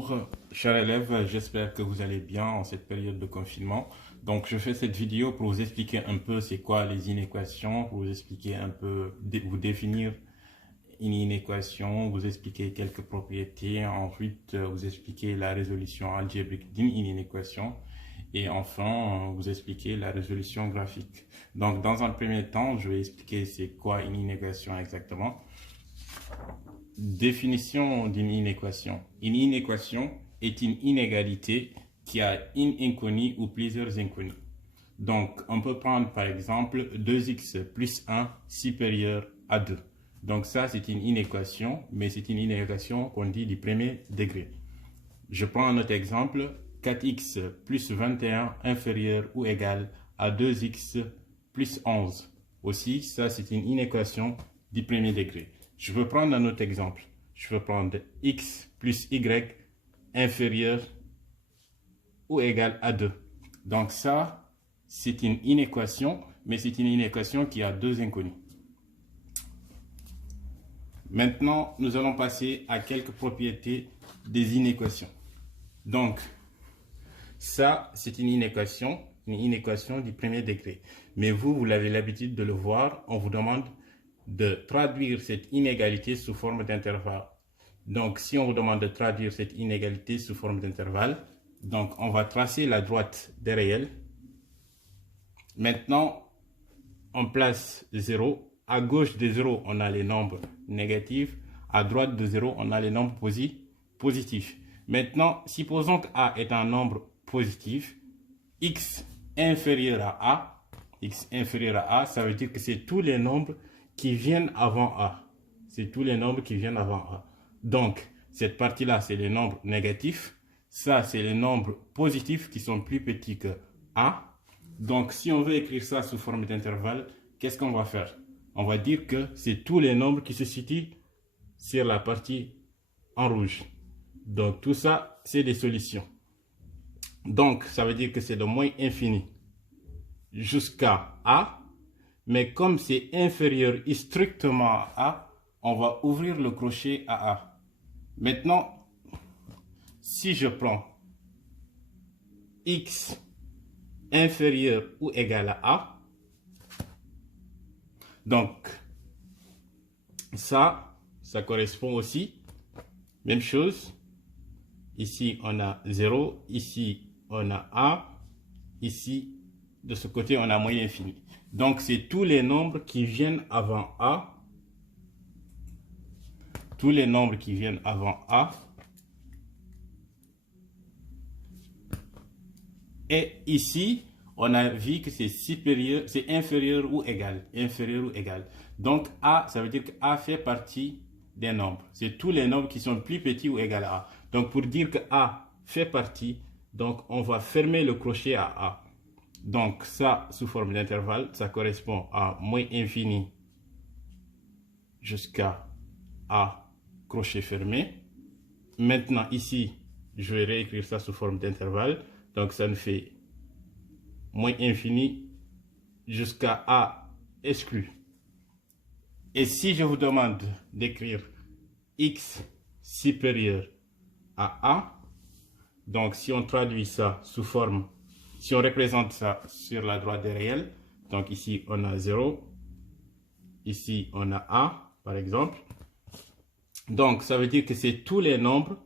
Bonjour, chers élèves, j'espère que vous allez bien en cette période de confinement. Donc, je fais cette vidéo pour vous expliquer un peu c'est quoi les inéquations, pour vous expliquer un peu, vous définir une inéquation, vous expliquer quelques propriétés, ensuite vous expliquer la résolution algébrique d'une inéquation et enfin vous expliquer la résolution graphique. Donc, dans un premier temps, je vais expliquer c'est quoi une inéquation exactement. Définition d'une inéquation. Une inéquation est une inégalité qui a une inconnue ou plusieurs inconnues. Donc, on peut prendre par exemple 2x plus 1 supérieur à 2. Donc ça, c'est une inéquation, mais c'est une inéquation qu'on dit du premier degré. Je prends un autre exemple, 4x plus 21 inférieur ou égal à 2x plus 11. Aussi, ça, c'est une inéquation du premier degré. Je veux prendre un autre exemple. Je veux prendre x plus y inférieur ou égal à 2. Donc ça, c'est une inéquation, mais c'est une inéquation qui a deux inconnues. Maintenant, nous allons passer à quelques propriétés des inéquations. Donc, ça, c'est une inéquation du premier degré. Mais vous l'avez l'habitude de le voir, on vous demande de traduire cette inégalité sous forme d'intervalle. Donc, si on vous demande de traduire cette inégalité sous forme d'intervalle, donc on va tracer la droite des réels. Maintenant, on place 0. À gauche de 0, on a les nombres négatifs. À droite de 0, on a les nombres positifs. Maintenant, supposons que A est un nombre positif, x inférieur à A, ça veut dire que c'est tous les nombres qui viennent avant A. C'est tous les nombres qui viennent avant A. Donc, cette partie-là, c'est les nombres négatifs. Ça, c'est les nombres positifs qui sont plus petits que A. Donc, si on veut écrire ça sous forme d'intervalle, qu'est-ce qu'on va faire? On va dire que c'est tous les nombres qui se situent sur la partie en rouge. Donc, tout ça, c'est des solutions. Donc, ça veut dire que c'est de moins infini jusqu'à A. Mais comme c'est inférieur strictement à A, on va ouvrir le crochet à A. Maintenant, si je prends x inférieur ou égal à A, donc ça correspond aussi, même chose. Ici, on a 0, ici, on a A, ici, de ce côté, on a moins infini. Donc, c'est tous les nombres qui viennent avant A. Tous les nombres qui viennent avant A. Et ici, on a vu que c'est supérieur, c'est inférieur ou égal. Inférieur ou égal. Donc, A, ça veut dire que A fait partie des nombres. C'est tous les nombres qui sont plus petits ou égaux à A. Donc, pour dire que A fait partie, donc on va fermer le crochet à A. Donc, ça, sous forme d'intervalle, ça correspond à moins infini jusqu'à A, crochet fermé. Maintenant, ici, je vais réécrire ça sous forme d'intervalle. Donc, ça nous fait moins infini jusqu'à A exclu. Et si je vous demande d'écrire x supérieur à A, donc si on traduit ça sous forme, si on représente ça sur la droite des réels, donc ici on a 0, ici on a A par exemple. Donc ça veut dire que c'est tous les nombres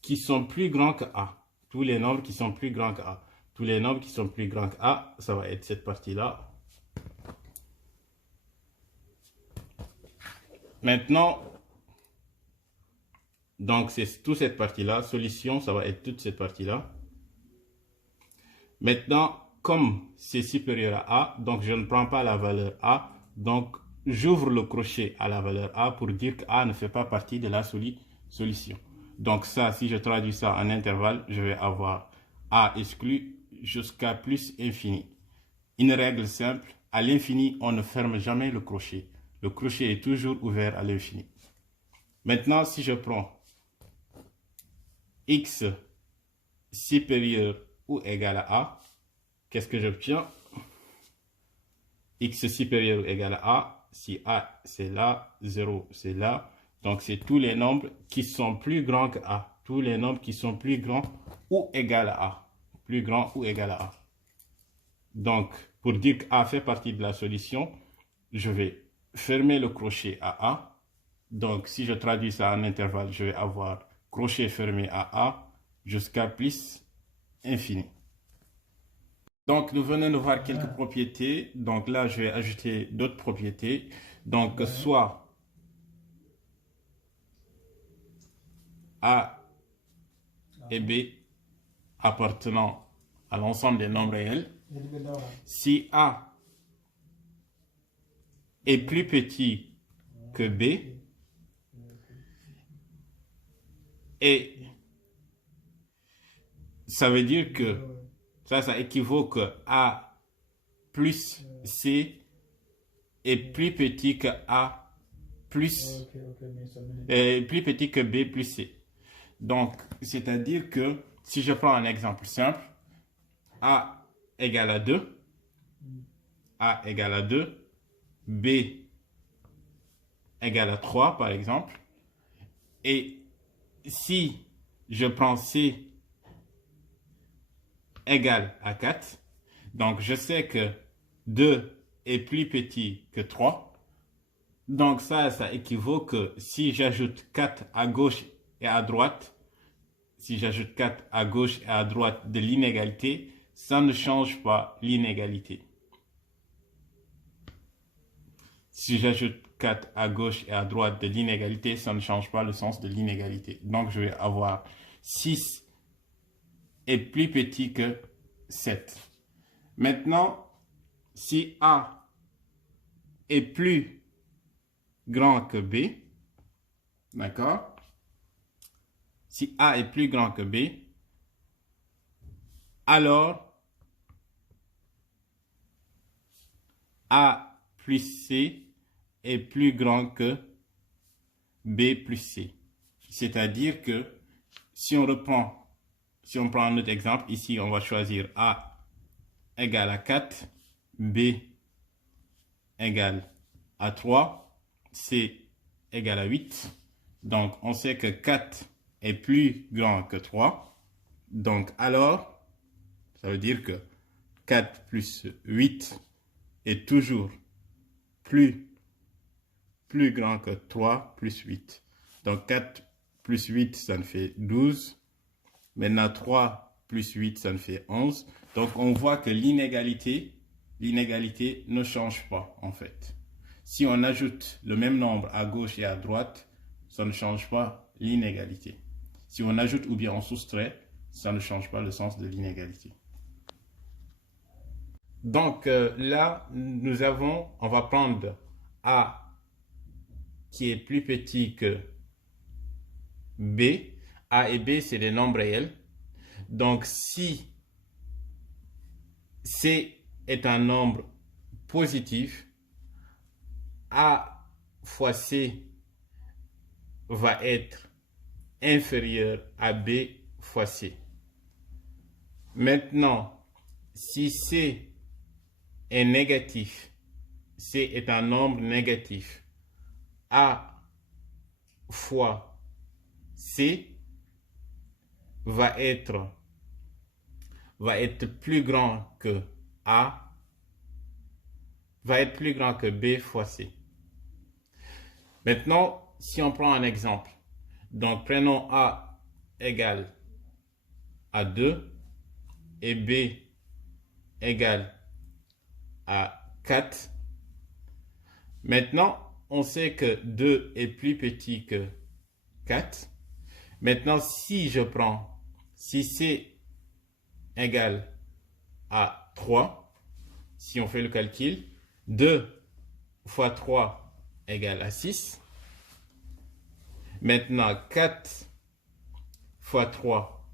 qui sont plus grands que A. Tous les nombres qui sont plus grands que A. Tous les nombres qui sont plus grands que A, ça va être cette partie-là. Maintenant, donc c'est toute cette partie-là. Solution, ça va être toute cette partie-là. Maintenant, comme c'est supérieur à A, donc je ne prends pas la valeur A. Donc, j'ouvre le crochet à la valeur A pour dire que A ne fait pas partie de la solution. Donc ça, si je traduis ça en intervalle, je vais avoir A exclu jusqu'à plus infini. Une règle simple, à l'infini, on ne ferme jamais le crochet. Le crochet est toujours ouvert à l'infini. Maintenant, si je prends x supérieur ou égal à A, qu'est-ce que j'obtiens? X supérieur ou égal à A, si A c'est là, 0 c'est là, donc c'est tous les nombres qui sont plus grands que A. tous les nombres qui sont plus grands ou égal à A. Plus grand ou égal à A. Donc, pour dire que A fait partie de la solution, je vais fermer le crochet à A. Donc, si je traduis ça en intervalle, je vais avoir crochet fermé à A jusqu'à plus infini. Donc, nous venons de voir quelques propriétés. Donc là, je vais ajouter d'autres propriétés. Donc, soit A et B appartenant à l'ensemble des nombres réels. Si A est plus petit que B, et ça veut dire que ça équivaut que A plus C est plus petit que A plus, plus petit que B plus C. Donc, c'est-à-dire que si je prends un exemple simple, A égale à 2, A égale à 2, B égale à 3 par exemple, et si je prends C égale à 4, donc je sais que 2 est plus petit que 3, donc ça équivaut que si j'ajoute 4 à gauche et à droite, si j'ajoute 4 à gauche et à droite de l'inégalité, ça ne change pas l'inégalité. Si j'ajoute 4 à gauche et à droite de l'inégalité, ça ne change pas le sens de l'inégalité. Donc, je vais avoir 6 est plus petit que 7. Maintenant, si A est plus grand que B, d'accord? Si A est plus grand que B, alors A plus C est plus grand que B plus C. C'est-à-dire que si on prend notre exemple, ici on va choisir A égale à 4, B égale à 3, C égale à 8. Donc on sait que 4 est plus grand que 3. Donc alors, ça veut dire que 4 plus 8 est toujours plus grand que 3 plus 8. Donc 4 plus 8, ça ne fait 12. Maintenant 3 plus 8, ça ne fait 11. Donc on voit que l'inégalité ne change pas en fait. Si on ajoute le même nombre à gauche et à droite, ça ne change pas l'inégalité. Si on ajoute ou bien on soustrait, ça ne change pas le sens de l'inégalité. Donc là, on va prendre A qui est plus petit que B. A et B, c'est des nombres réels. Donc si C est un nombre positif, A fois C va être inférieur à B fois C. Maintenant, si C est négatif, C est un nombre négatif, A fois C va être plus grand que A, va être plus grand que B fois C. Maintenant, si on prend un exemple, donc prenons A égale à 2 et B égale à 4. Maintenant, on sait que 2 est plus petit que 4. Maintenant, si C égale à 3, si on fait le calcul, 2 fois 3 égale à 6. Maintenant, 4 fois 3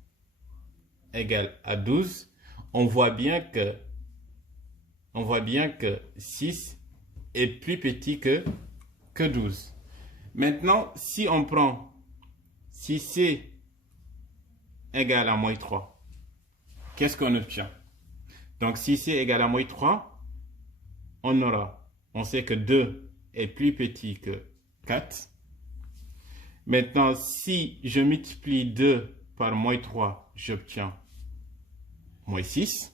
égale à 12. On voit bien que 6 est plus petit que 12. Maintenant, si C égale à moins 3, qu'est-ce qu'on obtient? Donc, si C égale à moins 3, on sait que 2 est plus petit que 4. Maintenant, si je multiplie 2 par moins 3, j'obtiens moins 6.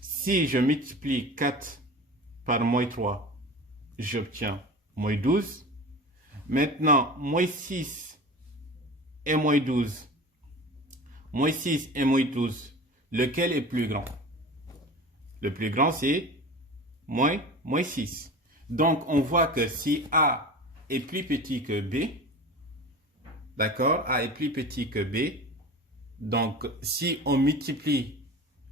Si je multiplie 4 par moins 3, j'obtiens moins 12. Maintenant, moins 6 et moins 12. Moins 6 et moins 12, lequel est plus grand? Le plus grand, c'est moins 6. Donc, on voit que si A est plus petit que B, d'accord, A est plus petit que B, donc si on multiplie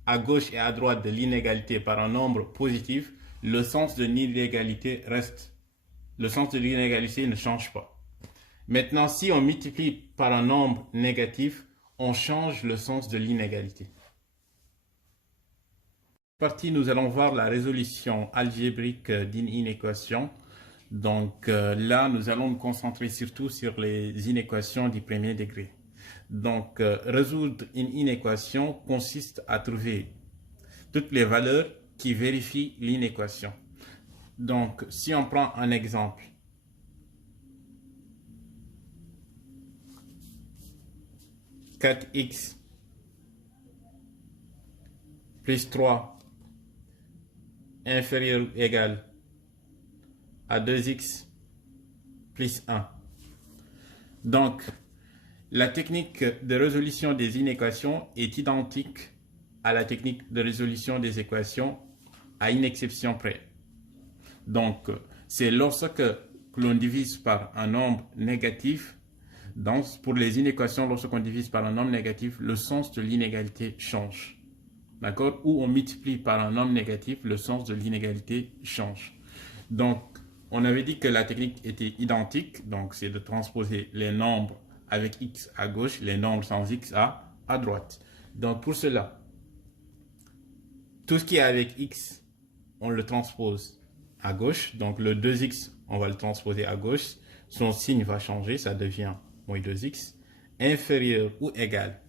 à gauche et à droite de l'inégalité par un nombre positif, le sens de l'inégalité reste. Le sens de l'inégalité ne change pas. Maintenant, si on multiplie par un nombre négatif, on change le sens de l'inégalité. Partie, nous allons voir la résolution algébrique d'une inéquation. Donc là, nous allons nous concentrer surtout sur les inéquations du premier degré. Donc, résoudre une inéquation consiste à trouver toutes les valeurs qui vérifient l'inéquation. Donc, si on prend un exemple, « 4x plus 3 inférieur ou égal à 2x plus 1. » Donc, la technique de résolution des inéquations est identique à la technique de résolution des équations à une exception près. Donc, c'est lorsque l'on divise par un nombre négatif, donc pour les inéquations, lorsqu'on divise par un nombre négatif, le sens de l'inégalité change. D'accord? Ou on multiplie par un nombre négatif, le sens de l'inégalité change. Donc, on avait dit que la technique était identique, donc c'est de transposer les nombres avec x à gauche, les nombres sans x à droite. Donc, pour cela, tout ce qui est avec x, on le transpose à gauche. Donc, le 2x, on va le transposer à gauche. Son signe va changer, ça devient moins 2x. Inférieur ou égal.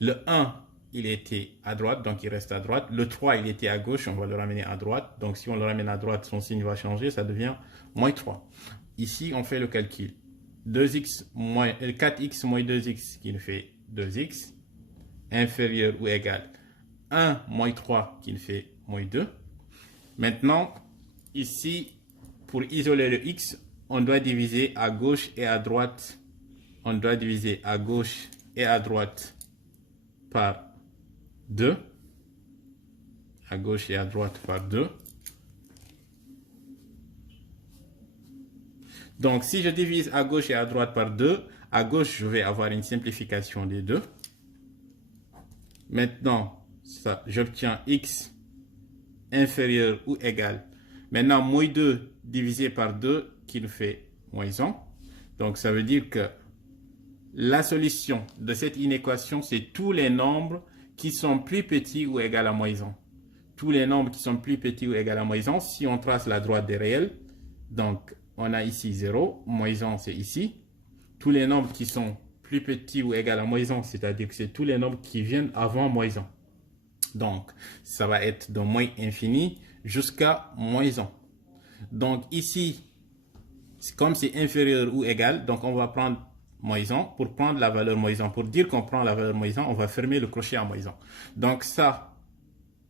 Le 1, il était à droite, donc il reste à droite. Le 3, il était à gauche, on va le ramener à droite. Donc, si on le ramène à droite, son signe va changer, ça devient moins 3. Ici, on fait le calcul. 4x moins 2x qui nous fait 2x, inférieur ou égal 1 moins 3 qui nous fait moins 2. Maintenant, ici, pour isoler le x, on doit diviser à gauche et à droite. On doit diviser à gauche et à droite par 2. À gauche et à droite par 2. Donc, si je divise à gauche et à droite par 2, à gauche, je vais avoir une simplification des 2. Maintenant, j'obtiens x inférieur ou égal. Maintenant, moins 2 divisé par 2 qui nous fait moins 1. Donc, ça veut dire que la solution de cette inéquation, c'est tous les nombres qui sont plus petits ou égaux à moins 1. Tous les nombres qui sont plus petits ou égaux à moins 1, si on trace la droite des réels, donc on a ici 0, moins 1 c'est ici. Tous les nombres qui sont plus petits ou égaux à moins 1, c'est-à-dire que c'est tous les nombres qui viennent avant moins 1. Donc, ça va être de moins infini jusqu'à moins 1. Donc ici, comme c'est inférieur ou égal, donc on va prendre moins 1 pour prendre la valeur moins 1. Pour dire qu'on prend la valeur moins 1, on va fermer le crochet à moins 1. Donc ça,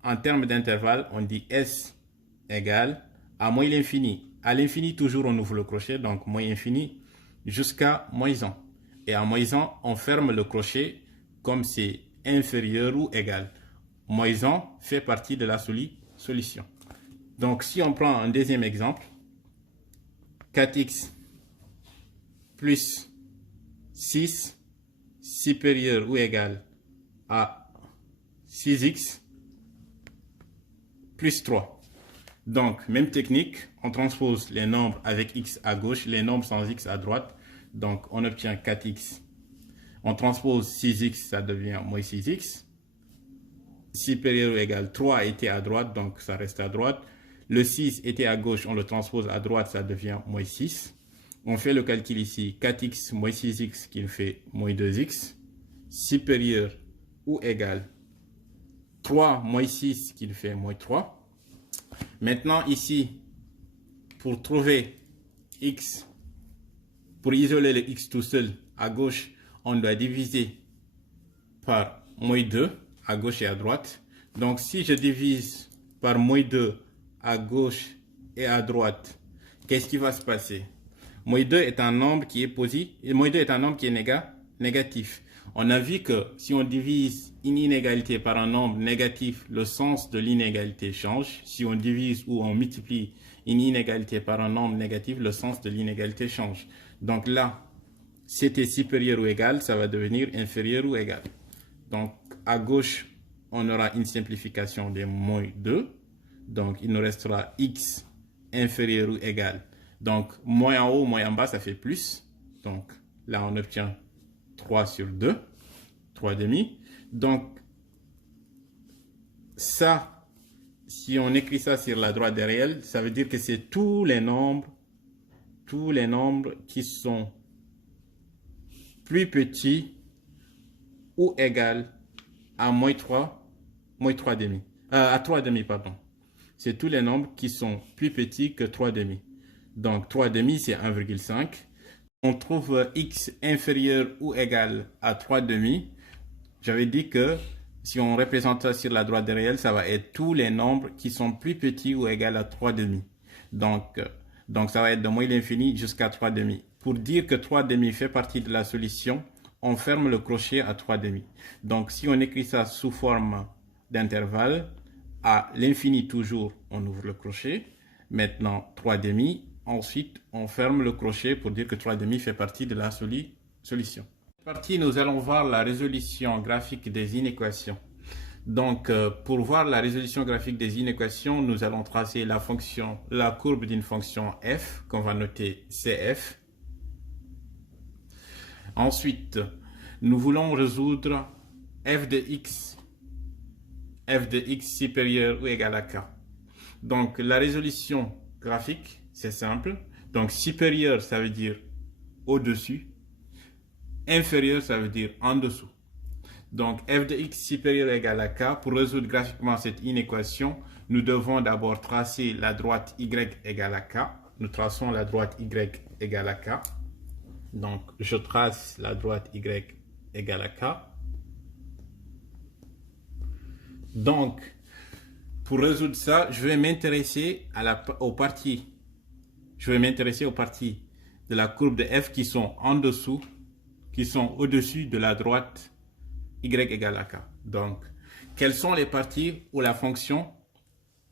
en termes d'intervalle, on dit S égale à moins l'infini. À l'infini, toujours, on ouvre le crochet, donc moins infini jusqu'à moins 1. Et à moins 1, on ferme le crochet comme c'est inférieur ou égal. Moins 1 fait partie de la solution. Donc, si on prend un deuxième exemple, 4x plus 6 supérieur ou égal à 6x plus 3. Donc, même technique, on transpose les nombres avec x à gauche, les nombres sans x à droite. Donc, on obtient 4x. On transpose 6x, ça devient moins 6x. Supérieur ou égal, 3 était à droite, donc ça reste à droite. Le 6 était à gauche, on le transpose à droite, ça devient moins 6. On fait le calcul ici, 4x moins 6x qui nous fait moins 2x. Supérieur ou égal, 3 moins 6 qui nous fait moins 3. Maintenant, ici, pour trouver x Pour isoler le x tout seul, à gauche, on doit diviser par moins 2, à gauche et à droite. Donc, si je divise par moins 2 à gauche et à droite, qu'est-ce qui va se passer? Moins 2 est un nombre qui est positif, et moins 2 est un nombre qui est négatif. On a vu que si on divise une inégalité par un nombre négatif, le sens de l'inégalité change. Si on divise ou on multiplie une inégalité par un nombre négatif, le sens de l'inégalité change. Donc là, c'était supérieur ou égal, ça va devenir inférieur ou égal. Donc à gauche, on aura une simplification de moins 2. Donc il nous restera x inférieur ou égal. Donc moins en haut, moins en bas, ça fait plus. Donc là, on obtient 3 sur 2, 3 demi. Donc, ça, si on écrit ça sur la droite des réels, ça veut dire que c'est tous les nombres qui sont plus petits ou égal à moins 3 demi. À 3 demi, pardon. C'est tous les nombres qui sont plus petits que 3 demi. Donc, 3 demi, c'est 1,5. On trouve x inférieur ou égal à 3 demi. J'avais dit que si on représente ça sur la droite des réels, ça va être tous les nombres qui sont plus petits ou égal à 3 demi. Donc ça va être de moins l'infini jusqu'à 3 demi. Pour dire que 3 demi fait partie de la solution, on ferme le crochet à 3 demi. Donc si on écrit ça sous forme d'intervalle, à l'infini toujours, on ouvre le crochet. Maintenant 3 demi. Ensuite, on ferme le crochet pour dire que 3 demi fait partie de la solution. Partie, nous allons voir la résolution graphique des inéquations. Donc, pour voir la résolution graphique des inéquations, nous allons tracer la courbe d'une fonction f, qu'on va noter cf. Ensuite, nous voulons résoudre f de x supérieur ou égal à k. Donc, la résolution graphique, c'est simple. Donc, supérieur, ça veut dire au-dessus. Inférieur, ça veut dire en dessous. Donc, f de x supérieur ou égal à k. Pour résoudre graphiquement cette inéquation, nous devons d'abord tracer la droite y égale à k. Nous traçons la droite y égale à k. Donc, je trace la droite y égale à k. Donc, pour résoudre ça, je vais m'intéresser aux parties. Je vais m'intéresser aux parties de la courbe de f qui sont en dessous, qui sont au-dessus de la droite y égale à k. Donc, quelles sont les parties où la fonction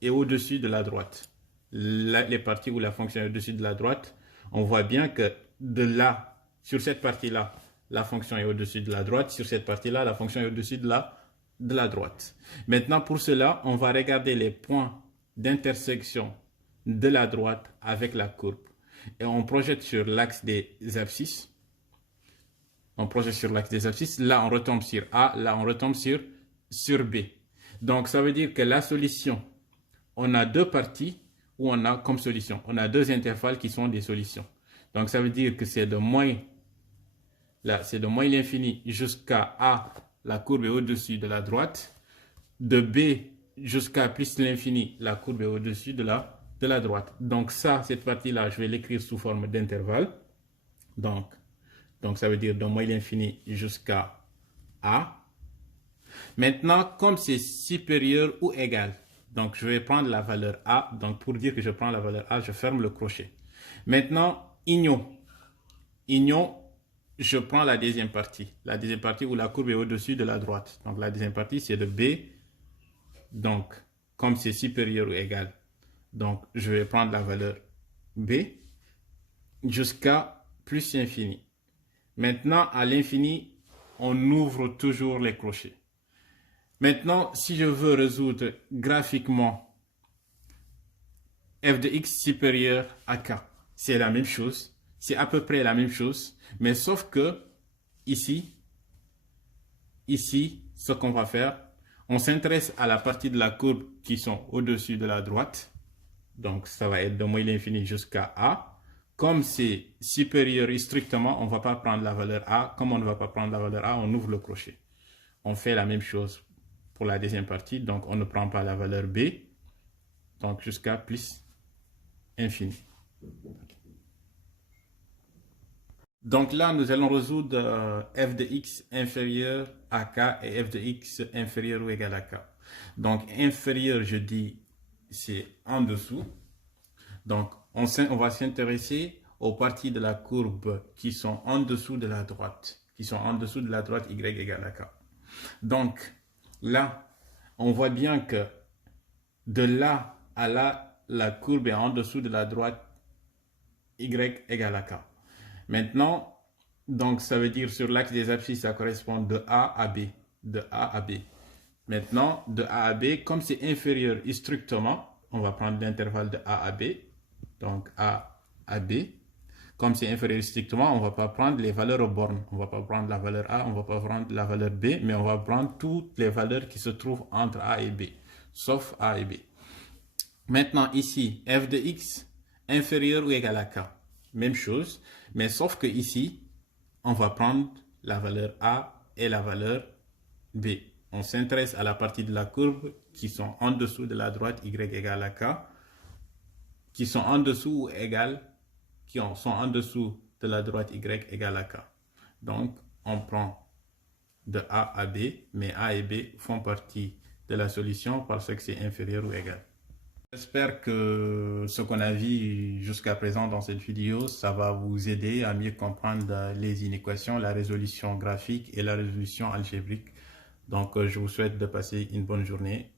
est au-dessus de la droite? Les parties où la fonction est au-dessus de la droite, on voit bien que de là, sur cette partie-là, la fonction est au-dessus de la droite. Sur cette partie-là, la fonction est au-dessus de la droite. Maintenant, pour cela, on va regarder les points d'intersection de la droite avec la courbe. Et on projette sur l'axe des abscisses. On projette sur l'axe des abscisses. Là, on retombe sur A. Là, on retombe sur B. Donc, ça veut dire que la solution, on a deux parties où on a comme solution. On a deux intervalles qui sont des solutions. Donc, ça veut dire que c'est de moins l'infini jusqu'à A, la courbe est au-dessus de la droite. De B jusqu'à plus l'infini, la courbe est au-dessus de la droite. Donc ça, cette partie-là, je vais l'écrire sous forme d'intervalle. Donc ça veut dire de moins l'infini jusqu'à A. Maintenant, comme c'est supérieur ou égal, donc je vais prendre la valeur A. Donc pour dire que je prends la valeur A, je ferme le crochet. Maintenant, igno, je prends la deuxième partie où la courbe est au-dessus de la droite. Donc la deuxième partie, c'est de B. Donc, comme c'est supérieur ou égal, donc je vais prendre la valeur B jusqu'à plus infini. Maintenant, à l'infini, on ouvre toujours les crochets. Maintenant, si je veux résoudre graphiquement f de x supérieur à k, c'est la même chose. C'est à peu près la même chose, mais sauf que ici, ce qu'on va faire, on s'intéresse à la partie de la courbe qui sont au-dessus de la droite. Donc, ça va être de moins l'infini jusqu'à A. Comme c'est supérieur strictement, on ne va pas prendre la valeur A. Comme on ne va pas prendre la valeur A, on ouvre le crochet. On fait la même chose pour la deuxième partie. Donc, on ne prend pas la valeur B. Donc, jusqu'à plus infini. Donc là, nous allons résoudre f de x inférieur à k et f de x inférieur ou égal à k. Donc inférieur, je dis, c'est en dessous. Donc on va s'intéresser aux parties de la courbe qui sont en dessous de la droite, y égale à k. Donc là, on voit bien que de là à là, la courbe est en dessous de la droite y égale à k. Maintenant, donc ça veut dire sur l'axe des abscisses, ça correspond de A à B. De A à B. Maintenant, de A à B, comme c'est inférieur strictement, on va prendre l'intervalle de A à B. Donc A à B. Comme c'est inférieur strictement, on ne va pas prendre les valeurs aux bornes. On ne va pas prendre la valeur A, on ne va pas prendre la valeur B, mais on va prendre toutes les valeurs qui se trouvent entre A et B, sauf A et B. Maintenant ici, f de x inférieur ou égal à k. Même chose, mais sauf que ici, on va prendre la valeur A et la valeur B. On s'intéresse à la partie de la courbe qui sont en dessous de la droite y égale à k, qui sont en dessous ou égales, sont en dessous de la droite y égale à k. Donc, on prend de A à B, mais A et B font partie de la solution parce que c'est inférieur ou égal. J'espère que ce qu'on a vu jusqu'à présent dans cette vidéo, ça va vous aider à mieux comprendre les inéquations, la résolution graphique et la résolution algébrique. Donc, je vous souhaite de passer une bonne journée.